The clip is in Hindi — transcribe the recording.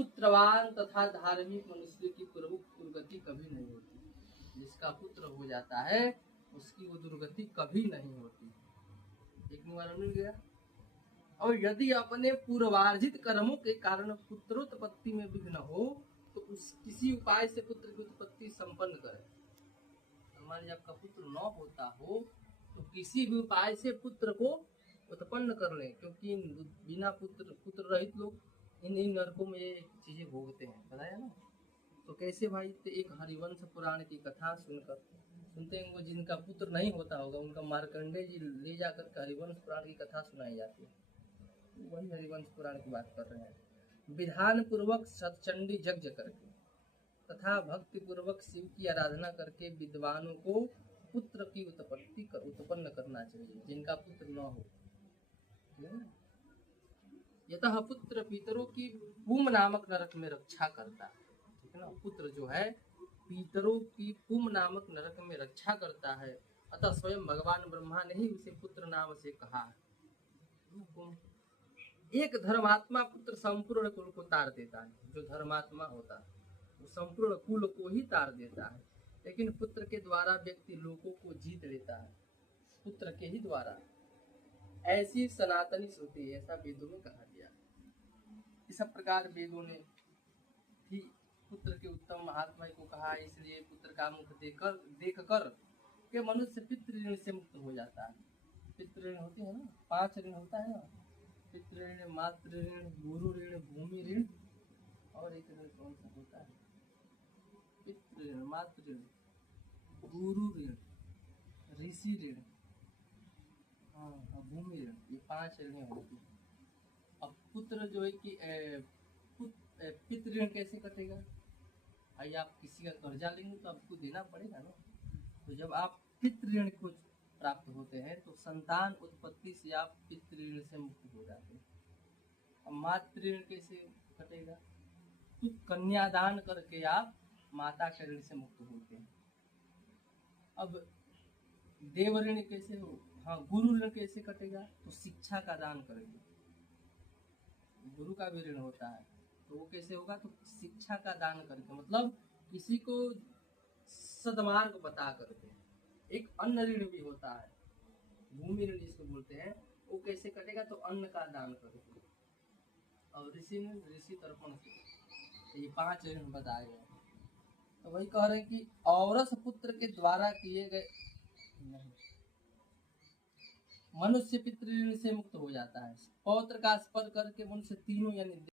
पुत्रवान तथा धार्मिक मनुष्य की दुर्गति कभी नहीं होती। जिसका पुत्र हो जाता है उसकी वो दुर्गति कभी नहीं होती। एक निवारण मिल गया। और यदि अपने पूर्वार्जित कर्मों के कारण पुत्रोत्पत्ति में विघ्न हो तो उस किसी उपाय से पुत्र की उत्पत्ति संपन्न करे। मान लीजिए आपका पुत्र न होता हो तो किसी भी उपाय से पुत्र को उत्पन्न कर ले, क्योंकि बिना पुत्र रहित लोग इन नरकों में ये चीजें भोगते हैं, बताया ना। तो कैसे भाई? तो एक हरिवंश पुराण की कथा सुनते हैं वो जिनका पुत्र नहीं होता होगा उनका मार्कंडेय जी ले जाकर हरिवंश पुराण की कथा सुनाई जाती है। वही हरिवंश पुराण की बात कर रहे हैं। विधान पूर्वक सतचंडी यज्ञ करके तथा भक्ति पूर्वक शिव की आराधना करके विद्वानों को पुत्र की उत्पन्न करना चाहिए, जिनका पुत्र न हो। यतः पुत्र पितरों की पुम नामक नरक में रक्षा करता है, ठीक है ना। पुत्र जो है पितरों की पुम नामक नरक में रक्षा करता है, अतः स्वयं भगवान ब्रह्मा ने ही उसे पुत्र नाम से कहा है। एक धर्मात्मा पुत्र संपूर्ण कुल को तार देता है। जो धर्मात्मा होता है वो संपूर्ण कुल को ही तार देता है, लेकिन पुत्र के द्वारा व्यक्ति लोगों को जीत लेता है, पुत्र के ही द्वारा। ऐसी सनातनी श्रुति है, ऐसा वेदों में कहा गया। इस प्रकार वेदों ने भी पुत्र के उत्तम महात्मा को कहा, इसलिए पुत्र का मुख देखकर के मनुष्य पितृ ऋण से मुक्त हो जाता है। पितृ ऋण होती है ना, 5 ऋण होता है ना, पितृ ऋण, मातृ ऋण, गुरु ऋण, भूमि ऋण, और एक ऋण कौन सा होता है? पितृ ऋण, मातृ ऋण, गुरु ऋण, ऋषि ऋण, हाँ, भूमि ऋण, ये 5 ऋण होती है। अब पुत्र जो है कि पितृ ऋण कैसे कटेगा? भाई आप किसी का कर्जा लेंगे तो आपको देना पड़ेगा ना। तो जब आप पितृ ऋण को प्राप्त होते हैं तो संतान उत्पत्ति से आप पितृ ऋण से मुक्त हो जाते हैं। अब मातृ ऋण कैसे कटेगा? तो कन्यादान करके आप माता के ऋण से मुक्त होते हैं। अब देव ऋण कैसे हो? हाँ, गुरु ऋण कैसे कटेगा? तो शिक्षा का दान करेंगे, गुरु का भी ऋण होता है, तो वो कैसे होगा? तो शिक्षा का दान करके, मतलब किसी को सद्मार्ग बता करके। एक अन्न ऋण भी होता है, भूमि ऋण जिसको बोलते हैं, वो कैसे कटेगा? तो अन्न का दान करके। और ऋषि तर्पण से। ये 5 ऋण बताए गए। तो वही कह रहे हैं कि औरस पुत्र के द्वारा किए गए नहीं, मनुष्य पितृ ऋण से मुक्त हो जाता है। पौत्र का स्पर्श करके मनुष्य तीनों यानी